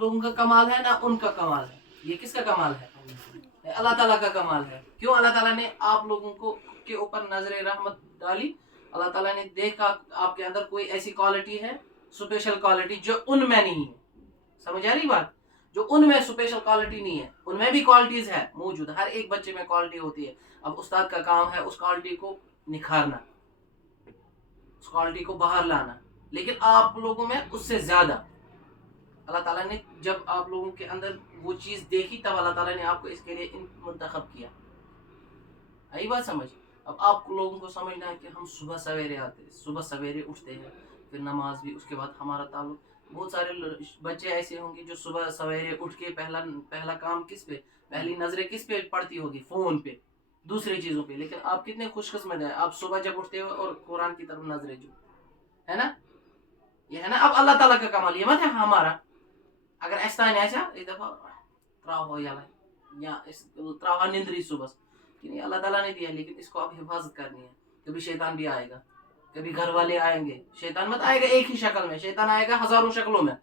लोगों का कमाल है ना उनका कमाल है, ये किसका कमाल है? अल्लाह ताला का कमाल है। क्यों अल्लाह ताला ने आप लोगों को के ऊपर नजर रहमत डाली? अल्लाह ताला ने देखा आपके अंदर कोई ऐसी क्वालिटी है, स्पेशल क्वालिटी जो उनमें नहीं है। समझ आ रही बात? जो उनमें स्पेशल क्वालिटी नहीं है, उनमें भी क्वालिटीज है मौजूद, हर एक बच्चे में क्वालिटी होती है। अब उस्ताद का काम है उस क्वालिटी को निखारना, उस क्वालिटी को बाहर लाना, लेकिन आप लोगों में उससे ज्यादा अल्लाह ताला ने जब आप लोगों के अंदर वो चीज़ देखी तब अल्लाह ताला ने आपको इसके लिए मुंतखब किया। आई बात समझ? अब आप लोगों को समझना है कि हम सुबह सवेरे आते हैं, सुबह सवेरे उठते हैं, फिर नमाज भी, उसके बाद हमारा ताल्लुक, बहुत सारे बच्चे ऐसे होंगे जो सुबह सवेरे उठ के पहला काम किस पे, पहली नजरें किस पे पड़ती होगी? फोन पे, दूसरी चीज़ों पे। लेकिन आप कितने खुशकिस्मत हैं, आप सुबह जब उठते हो और कुरान की तरफ नजरें जो है ना, ये है ना। अब अल्लाह ताला का कमाल ये मत है हमारा। अगर ऐसा है ऐसा एक दफा त्राव हो या इस त्राव निंद्री सुबह कि नहीं, अल्लाह ताला ने दिया, लेकिन इसको अब हिफाजत करनी है। कभी शैतान भी आएगा, कभी घर वाले आएंगे। शैतान मत आएगा एक ही शक्ल में, शैतान आएगा हजारों शक्लों में।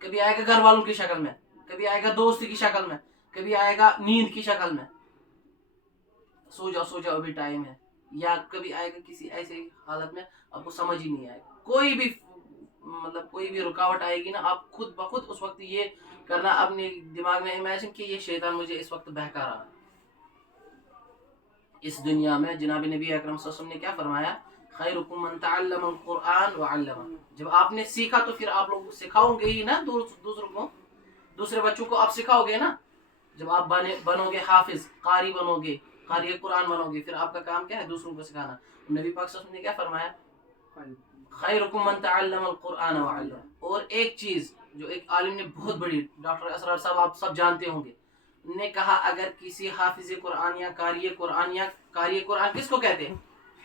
कभी आएगा घर वालों की शक्ल में, कभी आएगा दोस्त की शक्ल में, कभी आएगा नींद की शक्ल में, सो जाओ अभी टाइम है, या कभी आएगा किसी ऐसे हालत में आपको समझ ही नहीं आएगा। कोई भी मतलब कोई भी रुकावट आएगी ना, आप खुद ब खुद उस वक्त ये करना अपने दिमाग में इमेजिन कि ये शैतान मुझे इस वक्त बहका रहा है। इस दुनिया में जनाब नबी अकरम सल्लल्लाहु अलैहि वसल्लम ने क्या फरमाया? खैरुकुम मन तअल्लमल कुरान व अल्लमा। जब आपने सीखा तो फिर आप लोग सिखाओगे ही ना दूसरों को, दूसरे बच्चों को आप सिखाओगे ना। जब आप बनोगे हाफिज, कारी बनोगे, कारी कुरान बनोगे, फिर आपका काम क्या है? दूसरों को सिखाना। नबी पाक सल्लल्लाहु अलैहि वसल्लम ने क्या फरमाया? खैरुकुम मन तअल्लमल कुरान व अल्लमा। और एक चीज जो एक आलिम ने बहुत बड़ी, डॉक्टर असरार साहब आप सब जानते होंगे, ने कहा अगर किसी हाफिज कुरान या कारी कुरान किसको कहते हैं?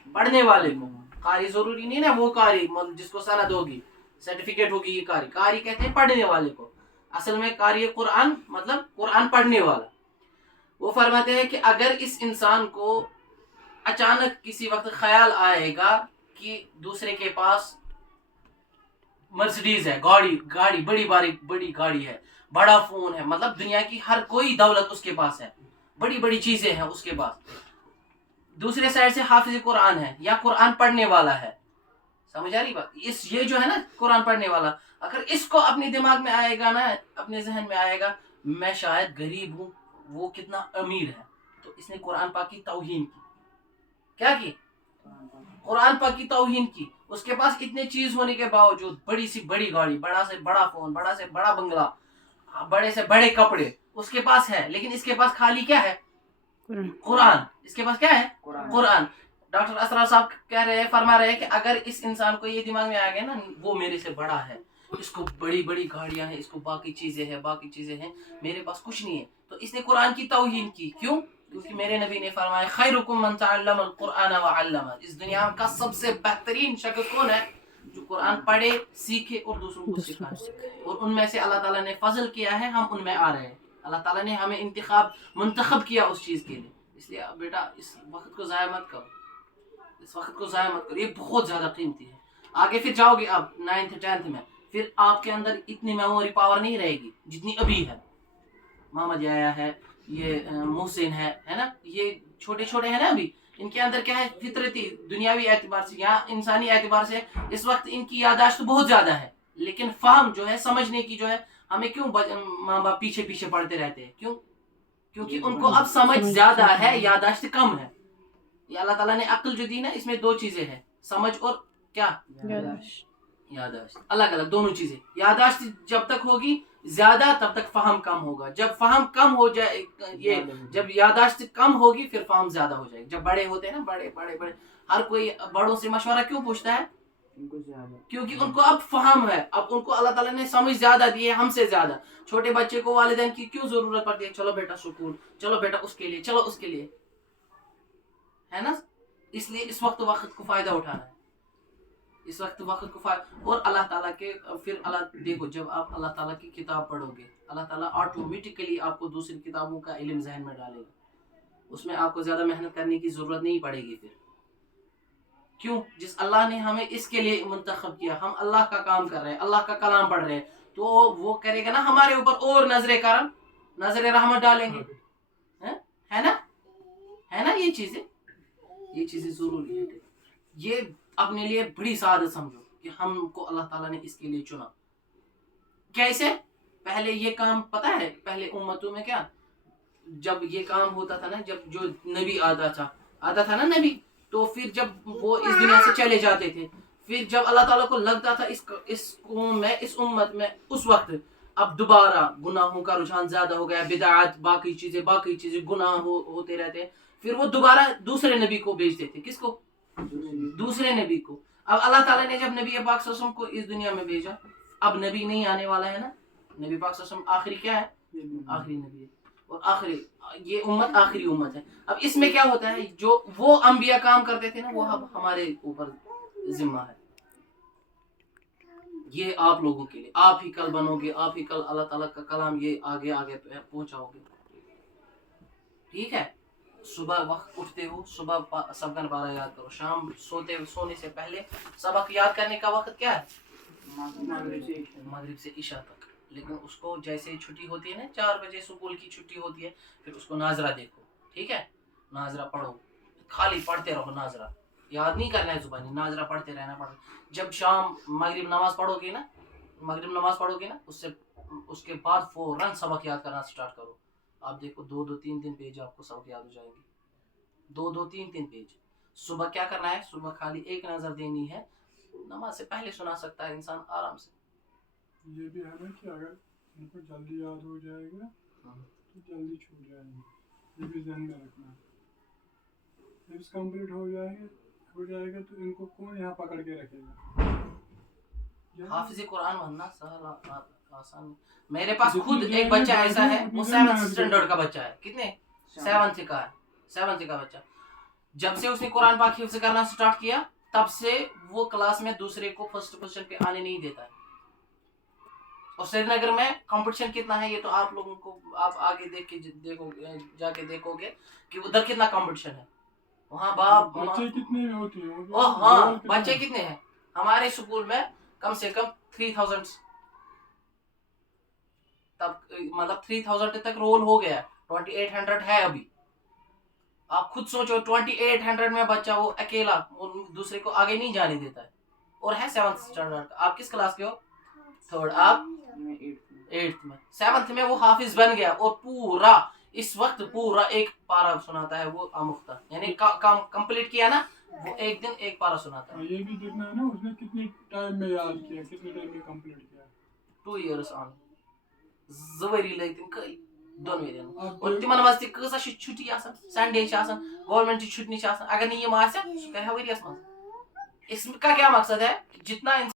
पढ़ने वाले को। कारी जरूरी नहीं ना वो कारी जिसको सनद होगी, सर्टिफिकेट होगी, ये कारी कहते हैं पढ़ने वाले को। असल में कारी कुरान मतलब कुरान पढ़ने वाला। वो फरमाते हैं कि अगर इस इंसान को अचानक किसी वक्त ख्याल आएगा कि दूसरे के पास मर्सिडीज है, गाड़ी बड़ी गाड़ी है, बड़ा फोन है, मतलब दुनिया की हर कोई दौलत उसके पास है, बड़ी चीजें हैं उसके पास, दूसरे साइड से हाफिज कुरान है या कुरान पढ़ने वाला है। समझ आ रही बात? ये जो है ना कुरान पढ़ने वाला, अगर इसको अपने दिमाग में आएगा ना, अपने जहन में आएगा मैं शायद गरीब हूँ, वो कितना अमीर है, तो इसने कुरान पाक की तौहीन की। क्या की? कुरान पाक की तौहीन की। उसके पास इतने चीज होने के बावजूद, बड़ी सी बड़ी गाड़ी, बड़ा से बड़ा फोन, बड़ा से बड़ा बंगला, बड़े से बड़े कपड़े उसके पास है, लेकिन इसके पास खाली क्या है? कुरान। इसके पास क्या है? कुरान। डॉक्टर असरार साहब कह रहे हैं, फरमा रहे हैं कि अगर इस इंसान को ये दिमाग में आ गया ना वो मेरे से बड़ा है, इसको बड़ी गाड़ियां हैं, इसको बाकी चीजें हैं, मेरे पास कुछ नहीं है, तो इसने कुरान की तौहीन की। क्यों? क्योंकि मेरे नबी ने फरमाया खैरुकुम मन तअल्लमल कुरान व अल्लमा। इस दुनिया का सबसे बेहतरीन शख्स कौन है? जो कुरान पढ़े, सीखे और दूसरों को सिखाए। और उनमें से अल्लाह ताला ने फजल किया है, हम उनमें आ रहे हैं। अल्लाह ताला ने हमें मुंतखब किया उस चीज़ के लिए। इसलिए बेटा इस वक्त को ज़ाया मत करो, इस वक्त को ज़ाया मत करो, ये बहुत ज़्यादा कीमती है। आगे फिर जाओगे आप 9th 10th में, फिर आपके अंदर इतनी मेमोरी पावर नहीं रहेगी जितनी अभी है। मोहम्मद आया है, ये मोहसिन है ना, ये छोटे है ना अभी, इनके अंदर क्या है? फितरती दुनियावी एतबार से या इंसानी एतबार से इस वक्त इनकी यादाश्त बहुत ज़्यादा है, लेकिन फाहम जो है, समझने की जो है, हमें क्यों माँ बाप पीछे पढ़ते रहते हैं? क्यों? क्योंकि उनको अब समझ ज्यादा है, यादाश्त कम है। ये अल्लाह ताला ने अक्ल जो दी ना, इसमें दो चीजें हैं, समझ और क्या? यादाश्त। अलग अलग दोनों चीजें। यादाश्त जब तक होगी ज्यादा तब तक फहम कम होगा। जब फहम कम हो जाए, ये जब यादाश्त कम होगी फिर फहम ज्यादा हो जाएगी। जब बड़े होते हैं ना, बड़े हर कोई बड़ों से मशवरा क्यों पूछता है? क्योंकि उनको अब फहम है, अब उनको अल्लाह ताला ने समझ ज्यादा दी है हमसे ज्यादा। छोटे बच्चे को वालिदैन की क्यों जरूरत पड़ती है? चलो बेटा स्कूल, चलो बेटा उसके लिए, चलो उसके लिए, है ना। इसलिए इस वक्त को फायदा उठाना है, इस वक्त को फायदा। और अल्लाह ताला के फिर देखो, जब आप अल्लाह ताला की किताब पढ़ोगे, अल्लाह ताला ऑटोमेटिकली आपको दूसरी किताबों का इल्म जहन में डालेगा, उसमें आपको ज्यादा मेहनत करने की जरूरत नहीं पड़ेगी फिर। क्यों? जिस अल्लाह ने हमें इसके लिए मुंतखब किया, हम अल्लाह का काम कर रहे हैं, अल्लाह का कलाम पढ़ रहे हैं, تو وہ کرے گا نا ہمارے اوپر اور نظر کرم نظر رحمت ڈالیں گے. ہے نا یہ چیزیں ضروری ہے. یہ اپنے لیے بڑی سعادت سمجھو کہ ہم کو اللہ تعالیٰ نے اس کے لیے چنا. کیسے؟ پہلے یہ کام پتا ہے پہلے امتوں میں کیا جب یہ کام ہوتا تھا نا جب جو نبی آتا تھا نا نبی تو پھر جب وہ اس دنیا سے چلے جاتے تھے پھر جب اللہ تعالیٰ کو لگتا تھا اس قوم میں اس امت میں اس وقت اب دوبارہ گناہوں کا رجحان زیادہ ہو گیا بدعات باقی چیزیں گناہ ہوتے رہتے ہیں پھر وہ دوبارہ دوسرے نبی کو بھیجتے تھے. کس کو؟ دوسرے نبی کو. اب اللہ تعالیٰ نے جب نبی پاک صلی اللہ علیہ وسلم کو اس دنیا میں بھیجا اب نبی نہیں آنے والا ہے نا. نبی پاک صلی اللہ علیہ وسلم آخری کیا ہے؟ آخری نبی ہے اور آخری یہ امت آخری امت ہے. اب اس میں کیا ہوتا ہے جو وہ انبیاء کام کرتے تھے نا وہ اب ہمارے اوپر ذمہ ہے. یہ آپ لوگوں کے لیے آپ ہی کل بنو گے آپ ہی کل اللہ تعالیٰ کا کلام یہ آگے پہنچاؤ گے. ٹھیک ہے. صبح وقت اٹھتے ہو صبح سبقن بارہ یاد کرو. شام سونے سے پہلے سبق یاد کرنے کا وقت کیا ہے؟ مغرب سے عشاء تک. لیکن اس کو جیسے چھٹی ہوتی ہے نا 4 بجے اسکول کی چھٹی ہوتی ہے پھر اس کو ناظرہ دیکھو. ٹھیک ہے. ناظرہ پڑھو خالی پڑھتے رہو. ناظرہ یاد نہیں کرنا ہے زبانی ناظرہ پڑھتے رہنا. جب شام مغرب نماز پڑھو گے نا اس کے بعد فوراً سبق یاد کرنا سٹارٹ کرو. آپ دیکھو 2-3 پیج آپ کو سبق یاد ہو جائیں گے. 2-3 پیج. صبح کیا کرنا ہے؟ صبح خالی ایک نظر دینی ہے. نماز سے پہلے سنا سکتا ہے انسان آرام سے. یہ بھی ہے نا کہ اگر ان کو جلدی یاد ہو جائے گا تو جلدی چھوٹ جائے گا. یہ بھی ذہن میں رکھنا. جب کمپلیٹ ہو جائے گا تو ان کو کون یہاں پکڑ کے رکھے گا؟ حافظ قرآن بننا سہل آسان. میرے پاس خود ایک بچہ ایسا ہے وہ 7th اسٹینڈرڈ کا بچہ ہے. کتنے؟ 7th کا ہے. 7th کا بچہ جب سے اس نے قرآن پاک حفظ کرنا سٹارٹ کیا تب سے وہ کلاس میں دوسرے کو فرسٹ پوزیشن پہ آنے نہیں دیتا ہے. اور سری نگر میں کمپٹیشن کتنا ہے یہ تو آپ لوگوں کو آپ آگے جا کے دیکھو گے کہ ادھر کتنا کمپٹیشن ہے. وہاں بچے کتنے ہوتے ہیں؟ ہاں بچے کتنے ہیں ہمارے اسکول میں؟ کم سے کم 3000 تب مطلب 3000 تک رول ہو گیا. 2800 ہے ابھی. آپ خود سوچو 2800 میں بچہ وہ اکیلا دوسرے کو آگے نہیں جانے دیتا ہے اور ہے 7th اسٹینڈرڈ. آپ کس کلاس کے ہو؟ 3rd. آپ 8th میں. 7th میں وہ حافظ بن گیا اور پورا اس وقت پورا ایک پارہ سناتا ہے وہ آموختہ یعنی کام کمپلیٹ کیا نا وہ ایک دن ایک پارہ سناتا ہے. یہ بھی دیکھنا ہے نا اس نے کتنے ٹائم میں یاد کیا کتنے ٹائم میں کمپلیٹ کیا. 2 years on زوری لگی تم کئی دون ورین اور تمن مز تہ کۭژاہ چھ چھٹی آسان. سنڈے چھ آسان گورنمنٹ چھٹنی چھ آسان. اگر نہیں یم آسہ سہ کرہ ؤریس مز. اس کا کیا مقصد ہے جتنا